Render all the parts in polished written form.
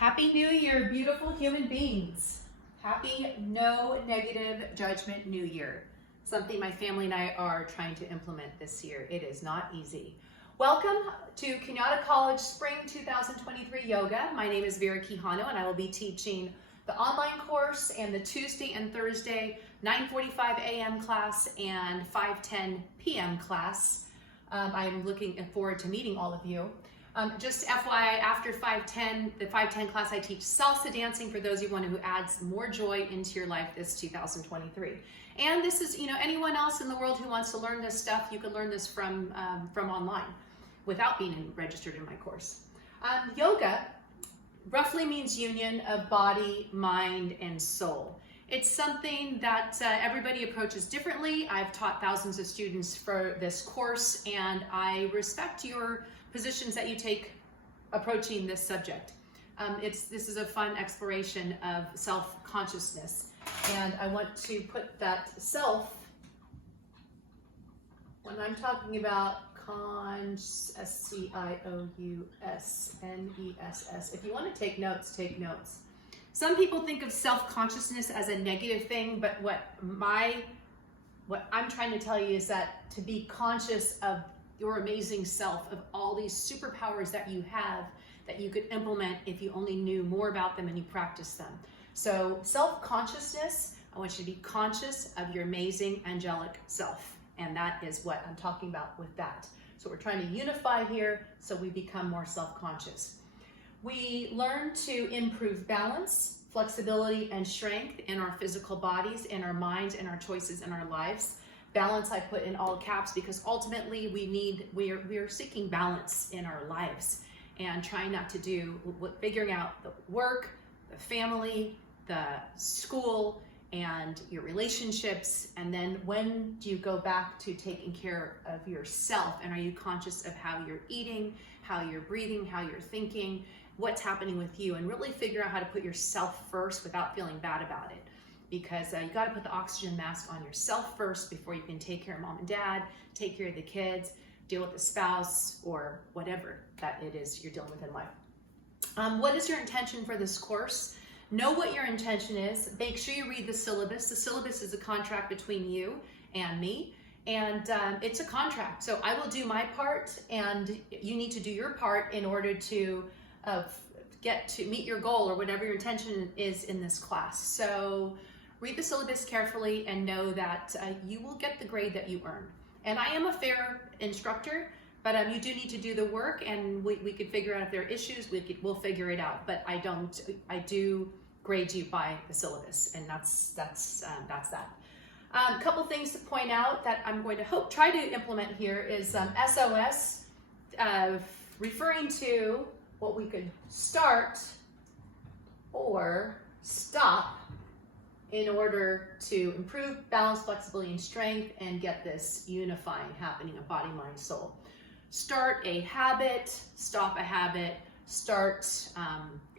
Happy New Year, beautiful human beings. Happy no negative judgment New Year. Something my family and I are trying to implement this year. It is not easy. Welcome to Cañada College Spring 2023 Yoga. My name is Vera Quijano and I will be teaching the online course and the Tuesday and Thursday 9:45 a.m. class and 5:10 p.m. class. I'm looking forward to meeting all of you. Just FYI, after 5:10, the 5:10 class, I teach salsa dancing for those of you who adds more joy into your life this 2023. And this is, anyone else in the world who wants to learn this stuff, you can learn this from online without being registered in my course. Yoga roughly means union of body, mind, and soul. It's something that everybody approaches differently. I've taught thousands of students for this course, and I respect your positions that you take approaching this subject. This is a fun exploration of self-consciousness, and I want to put that self, when I'm talking about S-C-I-O-U-S-N-E-S-S. If you want to take notes, take notes. Some people think of self-consciousness as a negative thing, but what I'm trying to tell you is that to be conscious of your amazing self, of all these superpowers that you have that you could implement if you only knew more about them and you practice them. So self-consciousness, I want you to be conscious of your amazing angelic self. And that is what I'm talking about with that. So we're trying to unify here so we become more self-conscious. We learn to improve balance, flexibility, and strength in our physical bodies, in our minds, in our choices, in our lives. Balance I put in all caps because ultimately we are seeking balance in our lives and trying not to figuring out the work, the family, the school, and your relationships, and then when do you go back to taking care of yourself, and are you conscious of how you're eating, how you're breathing, how you're thinking, what's happening with you, and really figure out how to put yourself first without feeling bad about it, because you got to put the oxygen mask on yourself first before you can take care of mom and dad, take care of the kids, deal with the spouse, or whatever that it is you're dealing with in life. What is your intention for this course? Know what your intention is. Make sure you read the syllabus. The syllabus is a contract between you and me, and it's a contract. So I will do my part, and you need to do your part in order to get to meet your goal or whatever your intention is in this class. So read the syllabus carefully and know that you will get the grade that you earn. And I am a fair instructor, but you do need to do the work, and we could figure out if there are issues, we'll figure it out. But I do grade you by the syllabus, and that's that. A couple things to point out that I'm going to try to implement here is SOS, referring to what we could start or stop in order to improve balance, flexibility, and strength, and get this unifying happening of body, mind, soul. Start a habit, stop a habit, start,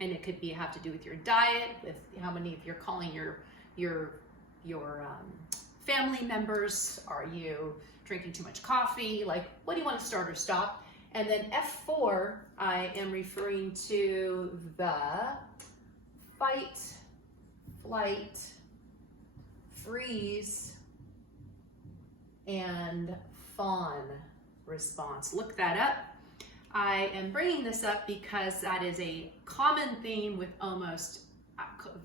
and it could have to do with your diet, with how many of you're calling your family members. Are you drinking too much coffee? Like, what do you want to start or stop? And then F4, I am referring to the fight, flight, freeze, and fawn response. Look that up. I am bringing this up because that is a common theme with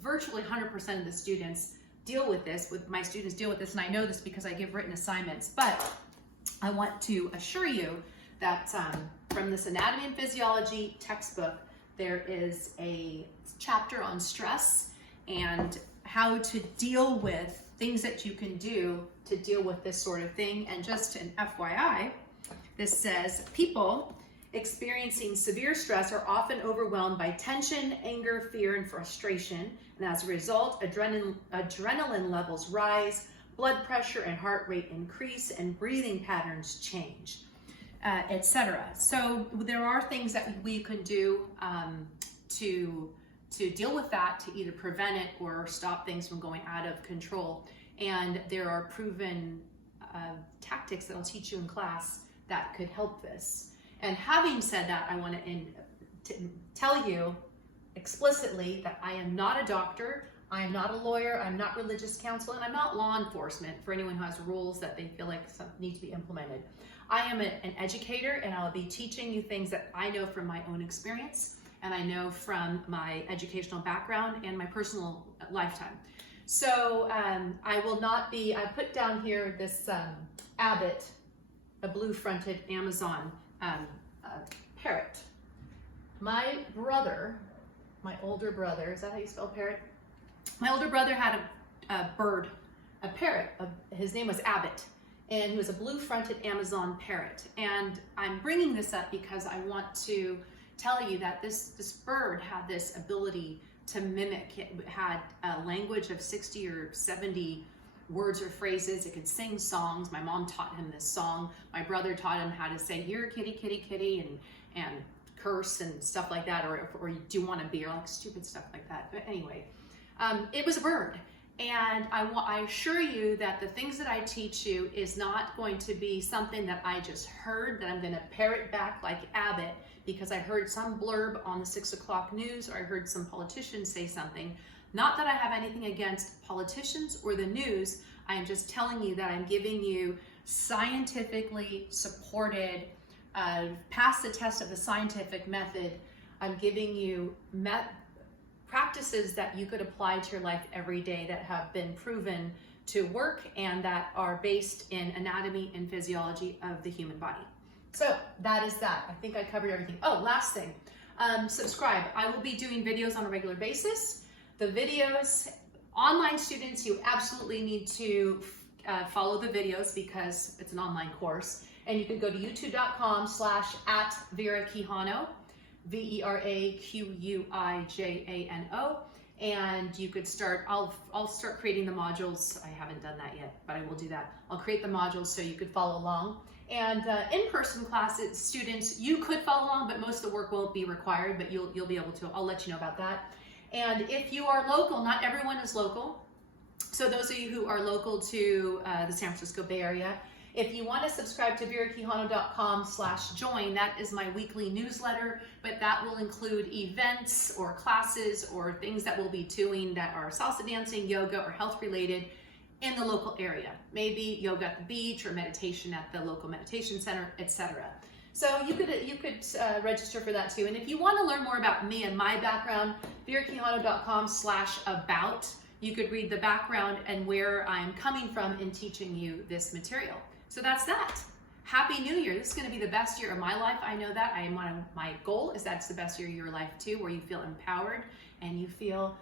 virtually 100% of the students deal with this, and I know this because I give written assignments, but I want to assure you that from this Anatomy and Physiology textbook, there is a chapter on stress and how to deal with things that you can do to deal with this sort of thing. And just an FYI, this says, people experiencing severe stress are often overwhelmed by tension, anger, fear, and frustration. And as a result, adrenaline levels rise, blood pressure and heart rate increase, and breathing patterns change, etc. So there are things that we can do to deal with that, to either prevent it or stop things from going out of control. And there are proven tactics that I'll teach you in class that could help this. And having said that, I want to tell you explicitly that I am not a doctor, I am not a lawyer, I'm not religious counsel, and I'm not law enforcement for anyone who has rules that they feel like need to be implemented. I am an educator, and I'll be teaching you things that I know from my own experience, and I know from my educational background and my personal lifetime. So I will not be, I put down here this Abbott, a blue-fronted Amazon parrot. My brother, my older brother, is that how you spell parrot? My older brother had a bird, a parrot. His name was Abbott, and he was a blue-fronted Amazon parrot. And I'm bringing this up because I want to tell you that this bird had this ability to mimic. It had a language of 60 or 70 words or phrases. It could sing songs. My mom taught him this song. My brother taught him how to say, "You're a kitty, kitty, kitty," and curse and stuff like that, or "Do you want a beer?" Like stupid stuff like that. But anyway, it was a bird. And I assure you that the things that I teach you is not going to be something that I just heard, that I'm going to parrot back like Abbott because I heard some blurb on the 6 o'clock news, or I heard some politician say something. Not that I have anything against politicians or the news. I am just telling you that I'm giving you scientifically supported, pass the test of the scientific method. I'm giving you practices that you could apply to your life every day that have been proven to work and that are based in anatomy and physiology of the human body. So that is that. I think I covered everything. Oh, last thing, subscribe. I will be doing videos on a regular basis. The videos, online students, you absolutely need to follow the videos because it's an online course. And you can go to youtube.com/@Vera Quijano, VeraQuijano, and you could start, I'll start creating the modules. I haven't done that yet, but I will do that. I'll create the modules so you could follow along. And in-person classes, students, you could follow along, but most of the work won't be required, but you'll be able to. I'll let you know about that. And if you are local, not everyone is local. So those of you who are local to the San Francisco Bay Area, if you want to subscribe to VeraQuijano.com/join, that is my weekly newsletter, but that will include events or classes or things that we'll be doing that are salsa dancing, yoga, or health related in the local area. Maybe yoga at the beach or meditation at the local meditation center, etc. So you could register for that too. And if you want to learn more about me and my background, VeraQuijano.com/about. You could read the background and where I'm coming from in teaching you this material. So that's that. Happy New Year. This is going to be the best year of my life. I know that. My goal is that it's the best year of your life too, where you feel empowered and you feel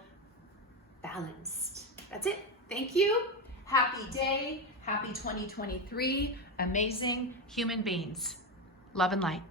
balanced. That's it. Thank you. Happy day. Happy 2023. Amazing human beings. Love and light.